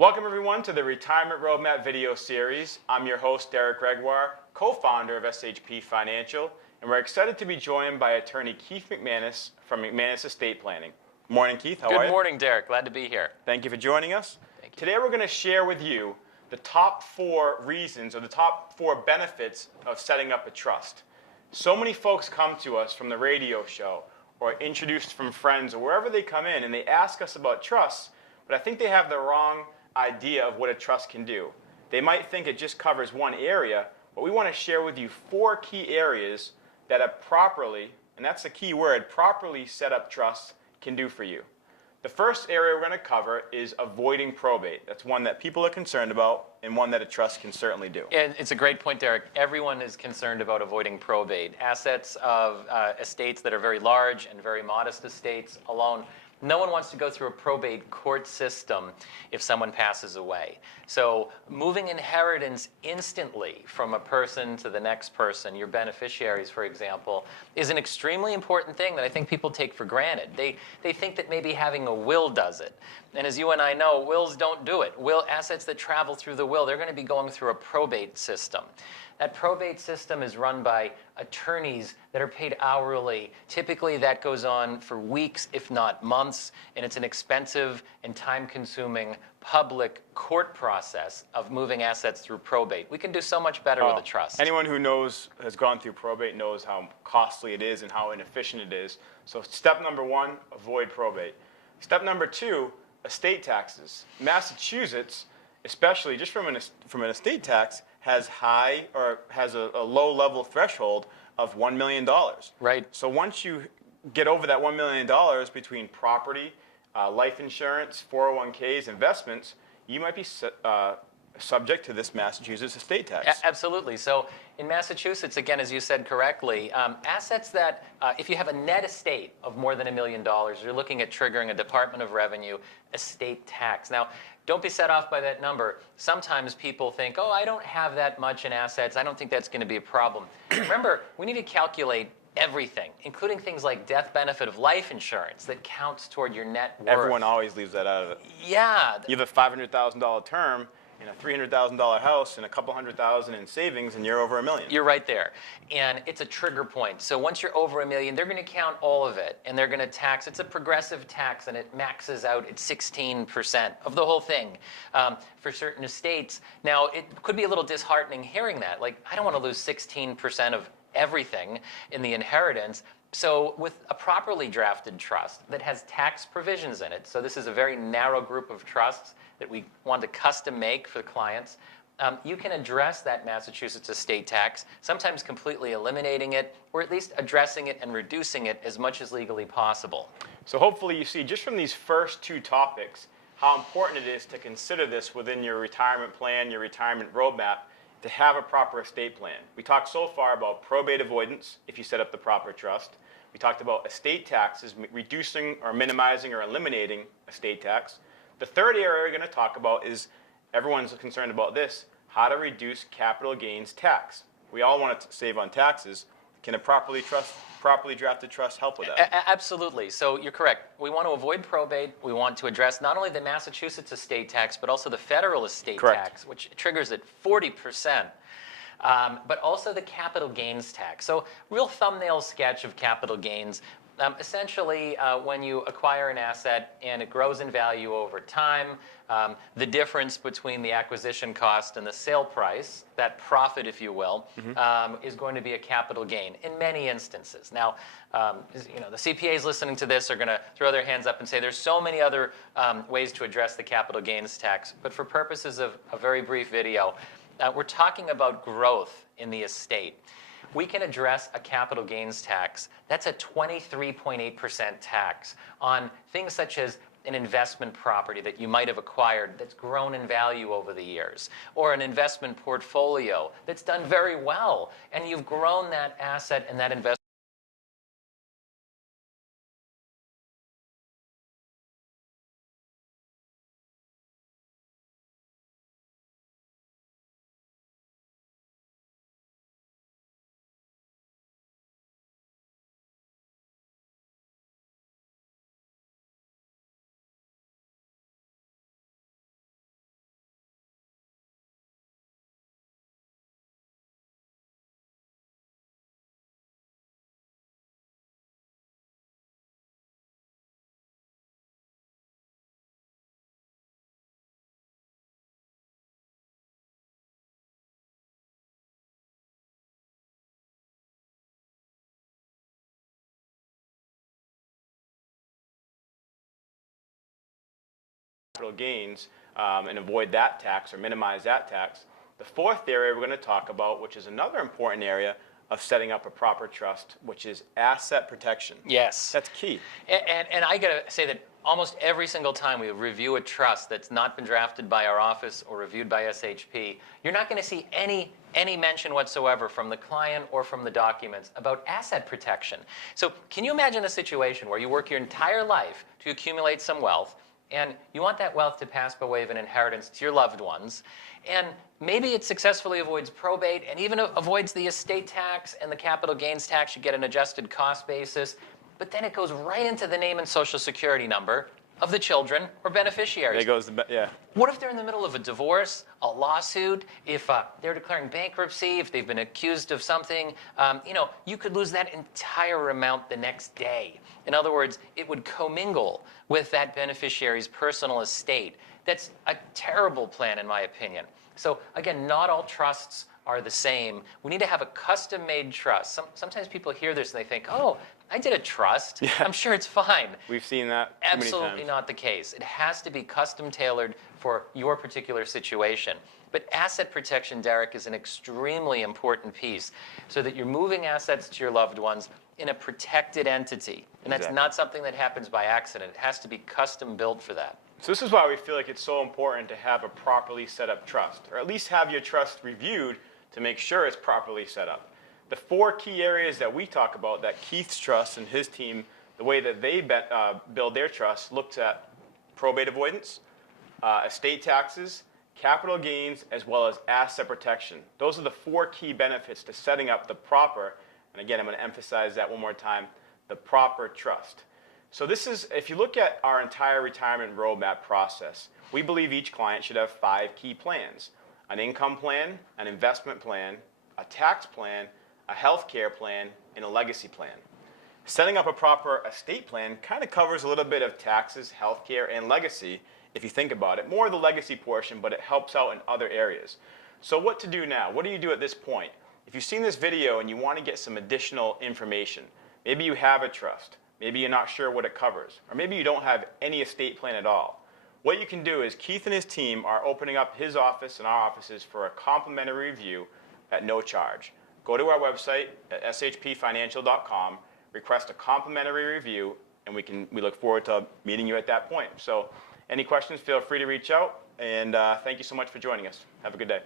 Welcome everyone to the Retirement Roadmap video series. I'm your host, Gregoire, co-founder of SHP Financial, and we're excited to be joined by attorney Keith McManus from McManus Estate Planning. Morning, Keith. How are you? Good morning, Derek. Glad to be here. Thank you for joining us. Thank you. Today we're going to share with you the top 4 reasons or the top 4 benefits of setting up a trust. So many folks come to us from the radio show or introduced from friends or wherever they come in and they ask us about trusts, but I think they have the wrong idea of what a trust can do. They might think it just covers one area, but we want to share with you 4 key areas that a properly, and that's the key word, properly set up trust can do for you. The first area we're going to cover is avoiding probate. That's one that people are concerned about and one that a trust can certainly do. And it's a great point, Derek. Everyone is concerned about avoiding probate. Assets of estates that are very large and very modest estates alone. No one wants to go through a probate court system if someone passes away. So moving inheritance instantly from a person to the next person, your beneficiaries, for example, is an extremely important thing that I think people take for granted. They think that maybe having a will does it. And as you and I know, wills don't do it. Assets that travel through the will, they're going to be going through a probate system. That probate system is run by attorneys that are paid hourly. Typically, that goes on for weeks, if not months, and it's an expensive and time-consuming public court process of moving assets through probate. We can do so much better with a trust. Anyone who has gone through probate knows how costly it is and how inefficient it is. So step number 1, avoid probate. Step number 2, estate taxes. Massachusetts, especially just from an estate tax, has a low level threshold of $1 million. Right. So once you get over that $1 million between property, life insurance, 401ks, investments, you might be subject to this Massachusetts estate tax. Absolutely. So in Massachusetts, again, as you said correctly, assets that, if you have a net estate of more than $1 million, you're looking at triggering a Department of Revenue estate tax. Now, don't be set off by that number. Sometimes people think, oh, I don't have that much in assets. I don't think that's going to be a problem. Remember, we need to calculate everything, including things like death benefit of life insurance that counts toward your net worth. Everyone always leaves that out of it. Yeah. You have a $500,000 term in a $300,000 house and a couple $100,000 in savings, and you're over $1 million. You're right there. And it's a trigger point. So once you're over $1 million, they're going to count all of it, and they're going to tax. It's a progressive tax, and it maxes out at 16% of the whole thing for certain estates. Now, it could be a little disheartening hearing that. Like, I don't want to lose 16% of everything in the inheritance. So with a properly drafted trust that has tax provisions in it, so this is a very narrow group of trusts that we want to custom make for clients, you can address that Massachusetts estate tax, sometimes completely eliminating it, or at least addressing it and reducing it as much as legally possible. So hopefully you see just from these first 2 topics how important it is to consider this within your retirement plan, your retirement roadmap, to have a proper estate plan. We talked so far about probate avoidance if you set up the proper trust. We talked about estate taxes, reducing or minimizing or eliminating estate tax. The third area we're going to talk about is, everyone's concerned about this, how to reduce capital gains tax. We all want to save on taxes. Can a properly drafted trust help with that? Absolutely. So you're correct. We want to avoid probate. We want to address not only the Massachusetts estate tax, but also the federal estate tax, which triggers at 40%. But also the capital gains tax. So real thumbnail sketch of capital gains. Essentially, when you acquire an asset and it grows in value over time, the difference between the acquisition cost and the sale price, that profit, if you will, is going to be a capital gain in many instances. Now, the CPAs listening to this are going to throw their hands up and say there's so many other ways to address the capital gains tax. But for purposes of a very brief video, we're talking about growth in the estate. We can address a capital gains tax. That's a 23.8% tax on things such as an investment property that you might have acquired that's grown in value over the years, or an investment portfolio that's done very well, and you've grown that asset and that investment capital gains and avoid that tax or minimize that tax. The fourth area we're going to talk about, which is another important area of setting up a proper trust, which is asset protection. Yes. That's key. And I got to say that almost every single time we review a trust that's not been drafted by our office or reviewed by SHP, you're not going to see any mention whatsoever from the client or from the documents about asset protection. So can you imagine a situation where you work your entire life to accumulate some wealth, and you want that wealth to pass by way of an inheritance to your loved ones, and maybe it successfully avoids probate and even avoids the estate tax and the capital gains tax? You get an adjusted cost basis, but then it goes right into the name and social security number of the children or beneficiaries. There goes the, yeah. What if they're in the middle of a divorce, a lawsuit, if they're declaring bankruptcy, if they've been accused of something? You could lose that entire amount the next day. In other words, it would commingle with that beneficiary's personal estate. That's a terrible plan, in my opinion. So again, not all trusts are the same. We need to have a custom-made trust. Sometimes people hear this and they think, oh, I did a trust. Yeah. I'm sure it's fine. We've seen that Absolutely not the case. It has to be custom tailored for your particular situation. But asset protection, Derek, is an extremely important piece so that you're moving assets to your loved ones in a protected entity. And that's not something that happens by accident. It has to be custom built for that. So this is why we feel like it's so important to have a properly set up trust, or at least have your trust reviewed to make sure it's properly set up. The four key areas that we talk about that Keith's trust and his team, the way that they build their trust, looks at probate avoidance, estate taxes, capital gains, as well as asset protection. Those are the four key benefits to setting up the proper, and again, I'm going to emphasize that one more time, the proper trust. So this is, if you look at our entire retirement roadmap process, we believe each client should have 5 key plans: an income plan, an investment plan, a tax plan, a health care plan, and a legacy plan. Setting up a proper estate plan kind of covers a little bit of taxes, health care, and legacy, if you think about it. More the legacy portion, but it helps out in other areas. So what to do now? What do you do at this point? If you've seen this video and you want to get some additional information, maybe you have a trust, maybe you're not sure what it covers, or maybe you don't have any estate plan at all. What you can do is Keith and his team are opening up his office and our offices for a complimentary review at no charge. Go to our website at shpfinancial.com, request a complimentary review, and we look forward to meeting you at that point. So any questions, feel free to reach out, and thank you so much for joining us. Have a good day.